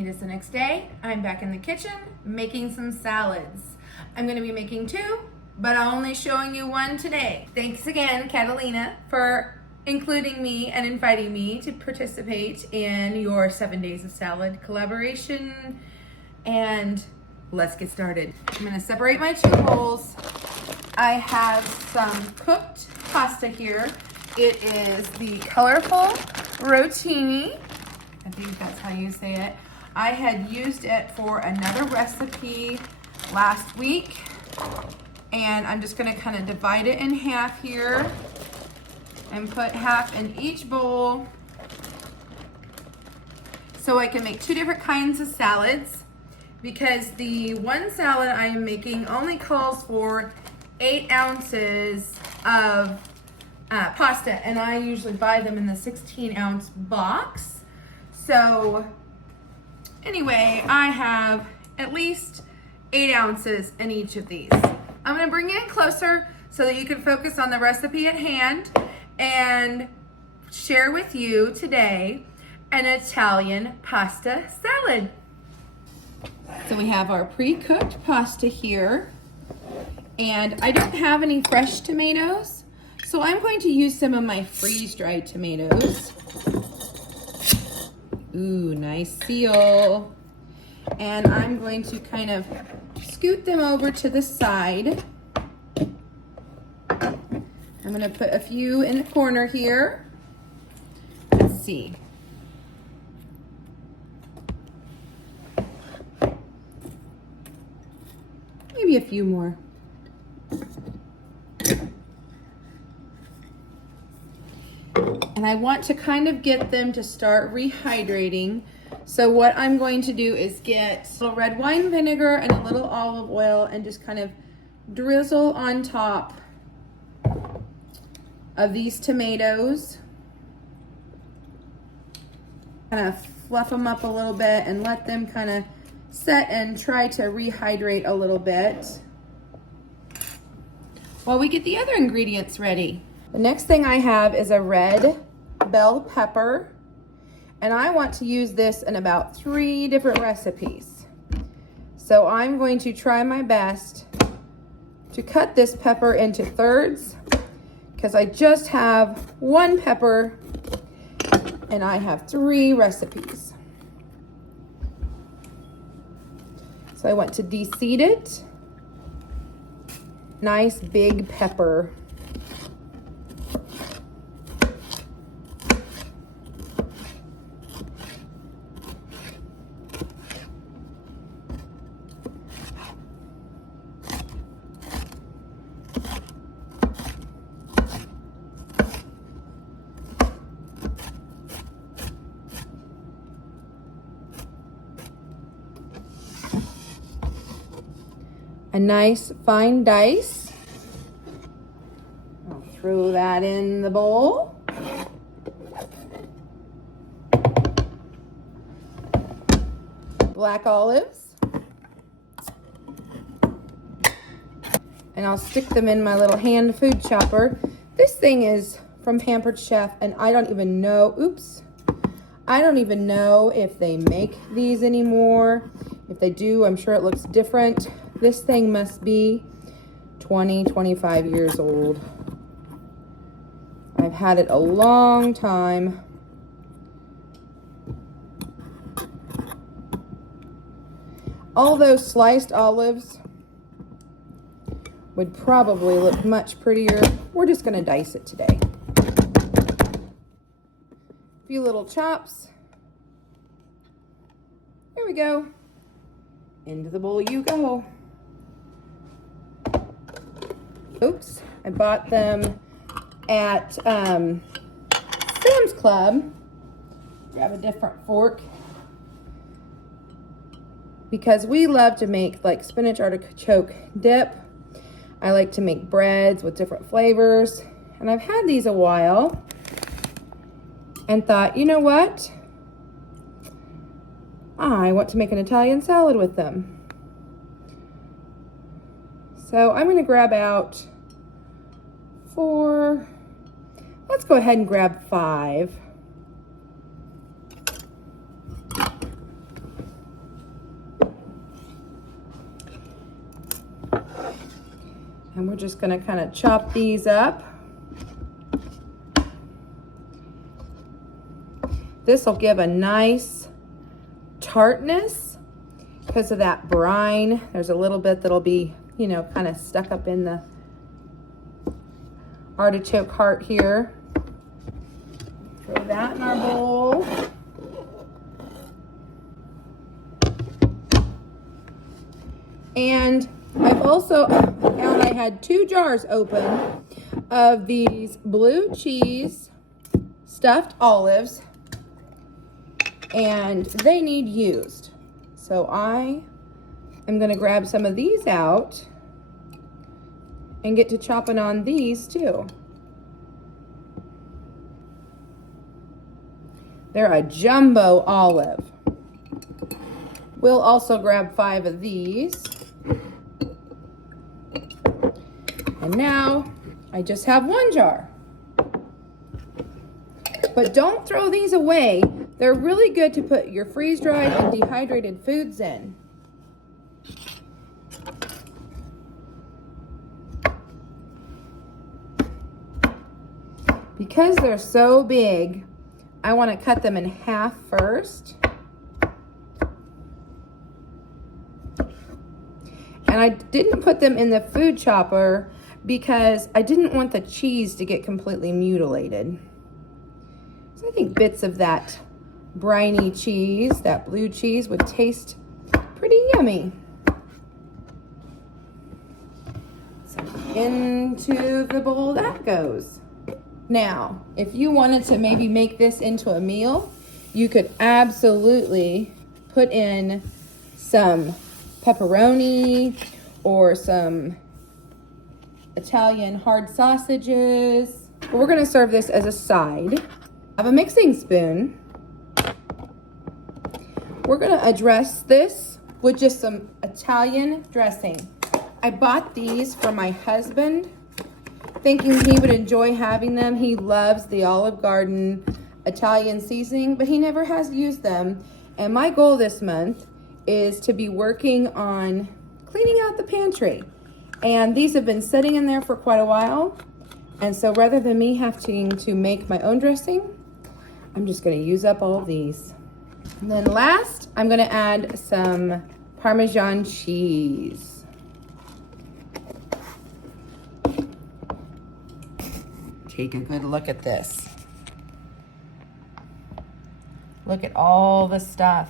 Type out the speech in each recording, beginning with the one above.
It is the next day. I'm back in the kitchen making some salads. I'm going to be making two, but I'm only showing you one today. Thanks again, Catalina, for including me and inviting me to participate in your 7 days of salad collaboration. And let's get started. I'm going to separate my two bowls. I have some cooked pasta here. It is the colorful rotini. I think that's how you say it. I had used it for another recipe last week, and I'm just gonna kind of divide it in half here and put half in each bowl so I can make two different kinds of salads, because the one salad I am making only calls for 8 ounces of pasta, and I usually buy them in the 16-ounce box. So anyway, I have at least 8 ounces in each of these. I'm gonna bring it closer so that you can focus on the recipe at hand and share with you today an Italian pasta salad. So we have our pre-cooked pasta here, and I don't have any fresh tomatoes, so I'm going to use some of my freeze-dried tomatoes. Ooh, nice seal. And I'm going to kind of scoot them over to the side. I'm going to put a few in the corner here. Let's see. Maybe a few more. And I want to kind of get them to start rehydrating. So what I'm going to do is get a little red wine vinegar and a little olive oil and just kind of drizzle on top of these tomatoes. Kind of fluff them up a little bit and let them kind of set and try to rehydrate a little bit while we get the other ingredients ready. The next thing I have is a red bell pepper, and I want to use this in about 3 different recipes. So I'm going to try my best to cut this pepper into thirds, because I just have 1 pepper and I have 3 recipes. So I want to de-seed it. Nice big pepper. A nice fine dice. I'll throw that in the bowl. Black olives. And I'll stick them in my little hand food chopper. This thing is from Pampered Chef, and I don't even know, I don't even know if they make these anymore. If they do, I'm sure it looks different. This thing must be 20, 25 years old. I've had it a long time. All those sliced olives would probably look much prettier. We're just gonna dice it today. A few little chops. There we go. Into the bowl you go. Oops, I bought them at Sam's Club. Grab a different fork. Because we love to make like spinach artichoke dip. I like to make breads with different flavors. And I've had these a while and thought, you know what? I want to make an Italian salad with them. So I'm gonna grab out 4, let's go ahead and grab 5. And we're just gonna kind of chop these up. This will give a nice tartness because of that brine. There's a little bit that'll be, you know, kind of stuck up in the artichoke heart here. Throw that in our bowl. And I've also found I had 2 jars open of these blue cheese stuffed olives, and they need used. So I am gonna grab some of these out and get to chopping on these too. They're a jumbo olive. We'll also grab 5 of these. And now I just have 1 jar. But don't throw these away. They're really good to put your freeze-dried and dehydrated foods in. Because they're so big, I want to cut them in half first. And I didn't put them in the food chopper because I didn't want the cheese to get completely mutilated. So I think bits of that briny cheese, that blue cheese, would taste pretty yummy. So into the bowl that goes. Now, if you wanted to maybe make this into a meal, you could absolutely put in some pepperoni or some Italian hard sausages. But we're gonna serve this as a side. Have a mixing spoon. We're gonna address this with just some Italian dressing. I bought these for my husband, thinking he would enjoy having them. He loves the Olive Garden Italian seasoning, but he never has used them. And my goal this month is to be working on cleaning out the pantry. And these have been sitting in there for quite a while. And so rather than me having to make my own dressing, I'm just gonna use up all of these. And then last, I'm gonna add some Parmesan cheese. Take a good look at this. Look at all the stuff.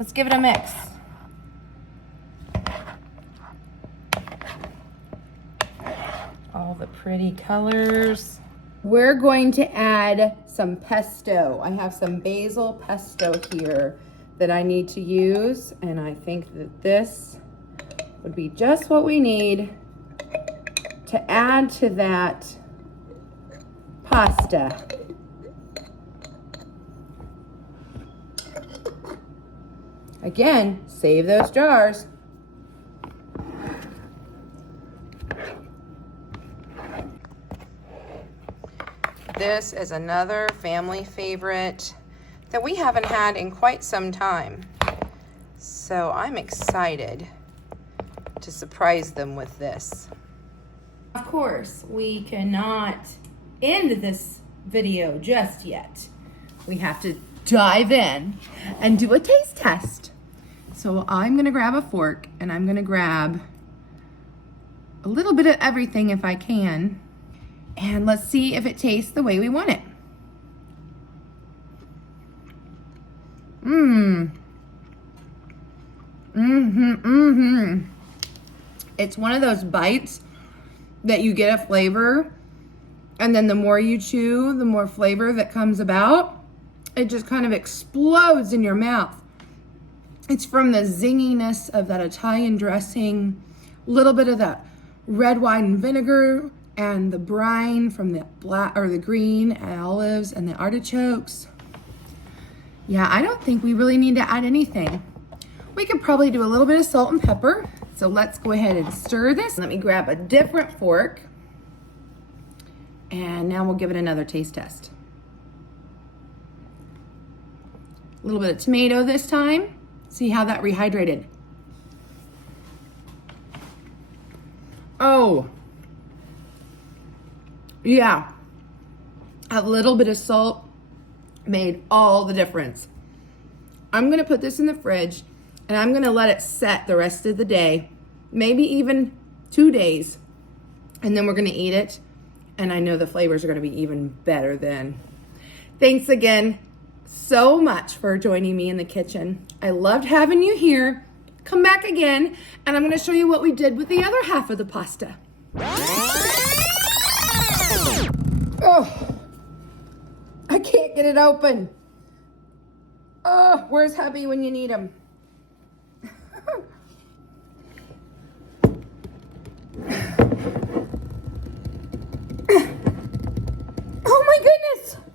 Let's give it a mix. All the pretty colors. We're going to add some pesto. I have some basil pesto here that I need to use, and I think that this would be just what we need to add to that pasta. Again, save those jars. This is another family favorite that we haven't had in quite some time. So I'm excited to surprise them with this. Of course, we cannot end this video just yet. We have to dive in and do a taste test. So I'm gonna grab a fork and I'm gonna grab a little bit of everything if I can. And let's see if it tastes the way we want it. It's one of those bites that you get a flavor, and then the more you chew, the more flavor that comes about. It just kind of explodes in your mouth. It's from the zinginess of that Italian dressing, a little bit of that red wine and vinegar, and the brine from the black or the green olives and the artichokes. Yeah, I don't think we really need to add anything. We could probably do a little bit of salt and pepper. So let's go ahead and stir this. Let me grab a different fork. And now we'll give it another taste test. A little bit of tomato this time. See how that rehydrated. Oh, yeah. A little bit of salt made all the difference. I'm going to put this in the fridge and I'm going to let it set the rest of the day, maybe even 2 days. And then we're going to eat it. And I know the flavors are going to be even better then. Thanks again so much for joining me in the kitchen. I loved having you here. Come back again, and I'm going to show you what we did with the other half of the pasta. Oh, I can't get it open. Oh, where's hubby when you need him?